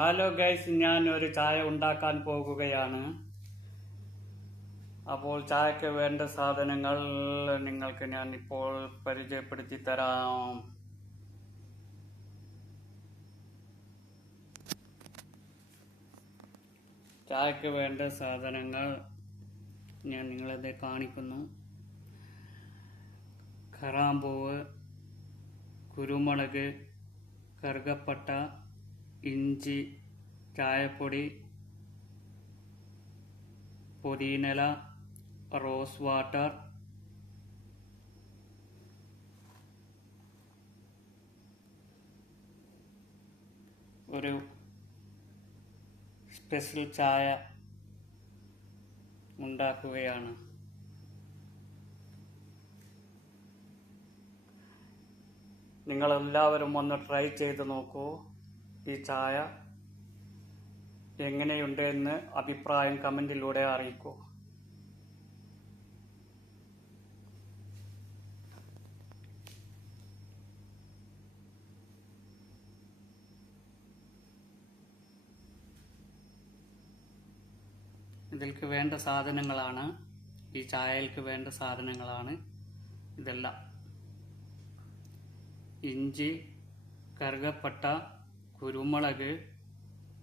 Hello guys, ഞാൻ ഒരു ചായ ഉണ്ടാക്കാൻ പോകുകയാണ്. അപ്പോൾ ചായക്ക് വേണ്ട സാധനങ്ങൾ നിങ്ങൾക്ക് ഞാൻ ഇപ്പോൾ പരിചയപ്പെടുത്തി തരാം. ചായക്ക് വേണ്ട സാധനങ്ങൾ ഞാൻ നിങ്ങളത് കാണിക്കുന്നു. കറാമ്പൂവ്, കുരുമുളക്, കറുകപ്പട്ട, ഇഞ്ചി, ചായപ്പൊടി, പുതിനയില, റോസ് വാട്ടർ, ഒരു സ്പെഷ്യൽ ചായ ഉണ്ടാക്കുകയാണ്. നിങ്ങളെല്ലാവരും ഒന്ന് ട്രൈ ചെയ്ത് നോക്കൂ. ഈ ചായ എങ്ങനെയുണ്ട് എന്ന് അഭിപ്രായം കമൻറ്റിലൂടെ അറിയിക്കൂ. ഇതിൽക്ക് വേണ്ട സാധനങ്ങളാണ്, ഈ ചായയിൽക്ക് വേണ്ട സാധനങ്ങളാണ് ഇതെല്ലാം. ഇഞ്ചി, കറുകപ്പട്ട, കുരുമുളക്,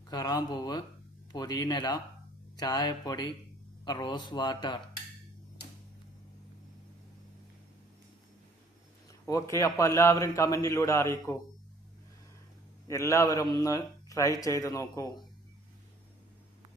കറാമ്പൂവ്, പുതിനയില, ചായപ്പൊടി, റോസ് വാട്ടർ. ഓക്കെ, അപ്പോൾ എല്ലാവരും കമൻറ്റിലൂടെ അറിയിക്കൂ. എല്ലാവരും ഒന്ന് ട്രൈ ചെയ്ത് നോക്കൂ.